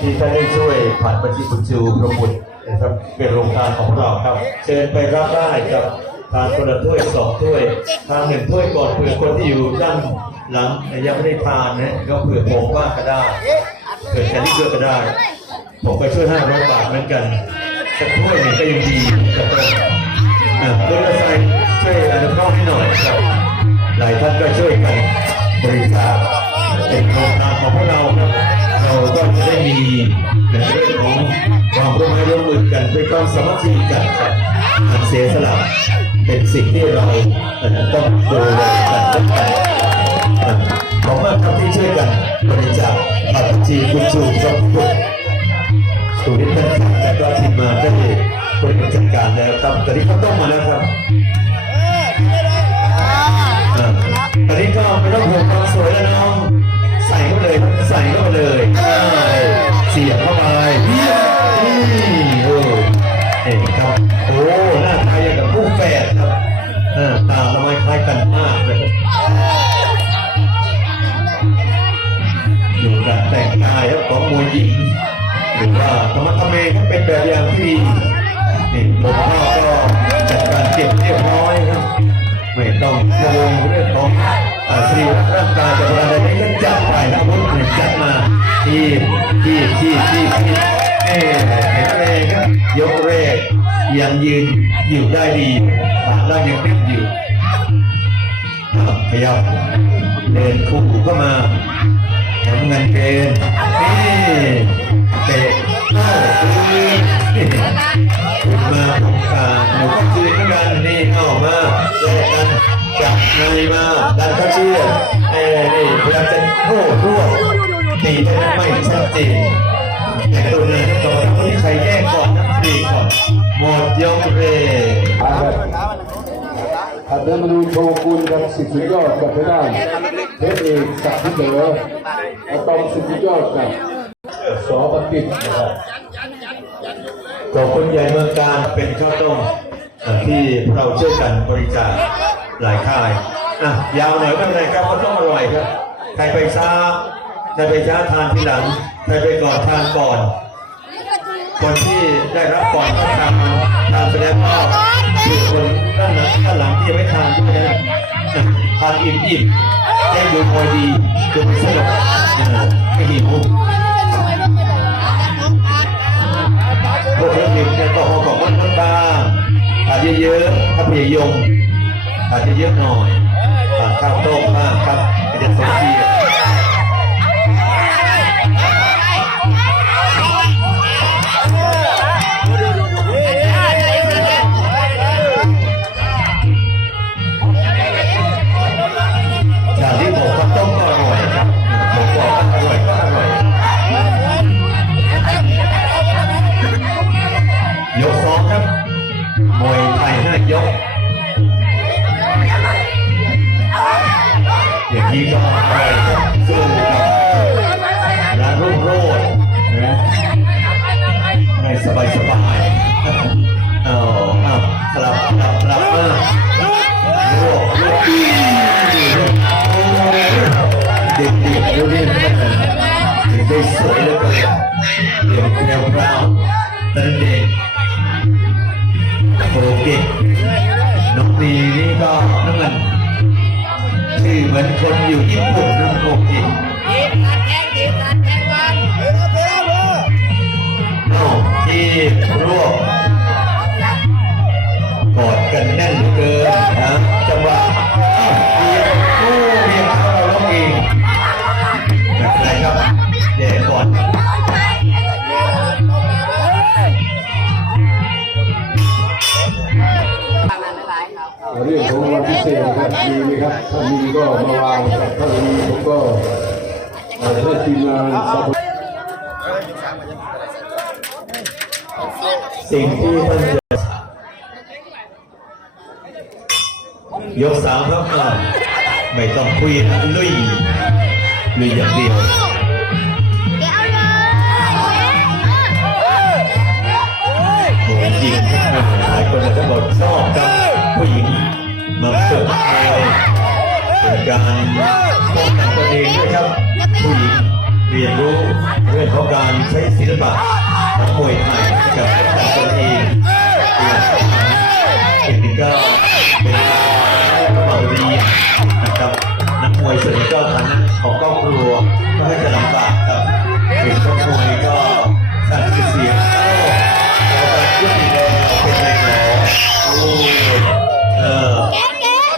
ที่ท่านได้ช่วยผ่านบัญชีคุณชูประมุตนะครับเป็นโรงทานของเราครับ เชิญไปรับได้ครับทานคนละถ้วยสองถ้วยทานหนึ่งถ้วยก่อนเผื่อคนที่อยู่ด้านหลังยังไม่ได้ทานนะก็เผื่อผมบ้างก็ได้เผื่อแค่นี้ด้วยก็ได้ ผมไปช่วยห้าร้อยบาทเหมือนกันสักถ้วยหนึ่งก็ยังดีครับอะรถ มีในเรื่องของความร่วมมือร่วมมือกันเป็นความสามัคคีกันครักเสียสละเป็นสิ่งที่เราต้องดูแลกันและกันอะขอบมากครับที่ช่วยกันบริจาคบัตรบัญชีคุณชูครับทุกสูนิท่านจากและก็ทีมาได้บริหารจัดการแล้วครับตอนนี้เขาต้องมาแล้วครับ โอ้หน้าตาอย่างกับคู่แฝดครับอ่าตาละไมคล้ายกันมากเลยครับอยู่การแต่งกายครับของมวยหญิงหรือว่าธรรมะทเมก็เป็นแบบอย่างที่ดีนี่ผมพ่อก็จัดการเก็บเรียบร้อยครับไม่ต้องกังวลเรื่องของอาชีร่างกายจะทำอะไรนี้ก็จัดไปนะพุทธจัดมาที่ที่ที่ที่ที่เอ๊ะแข็งแรครับยกเรก ยังยืนอยู่ได้ดีขาล่างยังพลิกอยู่ขยับเดินคู่เข้ามาทำเงินเกณฑ์นี่เตะเข้าคืนนี่ขึ้นมาตรงกาหนูก็คืนเหมือกันนี่เข้ามาแยกกันจับในมาดันเข้าเชือกเอ้นี่พยายามจะโค้ร่วงตีได้ไม่ชัดเจน อันนั้นมาดูโชกุลกับสิทธิยอดกับทางด้านเพชรเอกศักดิ์เหลืออะตอมสิทธิยอดกับสอปฏิษฐ์นะครับขอบคุณใหญ่เมืองการเป็นข้าวต้มเอ่อที่เราช่วยกันบริจาคหลายค่ายอะยาวหน่อยไม่เป็นไรครับข้าวต้มอร่อยครับใครไปช้าใครไปช้าทานทีหลังใครไปก่อนทานก่อน คนที่ได้รับก่อนก็ทานทานแสดงว่าคือคนด้านหลังด้านหลังที่ยังไม่ทานด้วยนะทานอิ่มอิ่มๆได้ดูพอดีดูสนุกไม่หิวพวกเราดื่มแอลกอฮอล์ของมันน้ำตาอาจจะเยอะๆถ้าเพียยงอาจจะเยอะหน่อยทานข้าวต้มมากครับไม่ได้สมเกียร นี้ก็ไปครสู้กับร้านรุ่งโรจน์นะในสบายสบายๆเอาเอากลับกลับกลับมาโรคโรคเด็กเด็กๆดูดิถึงได้สวยเหลือเกินเดี๋ยวแนวราวนั่นเองโอเคน้องปีนี่ก็น้ำเงิน ชื่อเหมือนค เรื่องของวันพิเศษครับมีไหมครับถ้ามีก็มาวางครับถ้าไม่มีผมก็ให้ทีมงานสับสิ่งที่ท่านยกสามครับอ่าไม่ต้องคุยนะลุยลุยอย่างเดียวโอ้จริงหลายคนอาจจะบอก เป็นการป้องกันตัวเองด้วยครับผู้หญิงเรียนรู้เรื่องของการใช้ศิลปะของมวยไทยกับการตนเองเรียนสถานเป็นิคก็เป็นเบาดีนะครับนักมวยส่วนใหญ่ก็ฐานะของก็ครู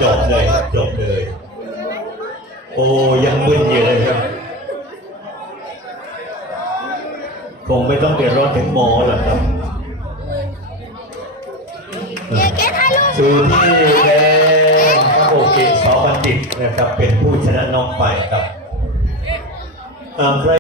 จบเลยครับจบเลย โอ้ยังมึนอยู่เลยครับ คงไม่ต้องเดือดร้อนถึงหมอหรอกครับสูที่แดงพระโอเกสอบัณฑิตนะครับ เป็นผู้ชนะน้องไปครับอ่าใคร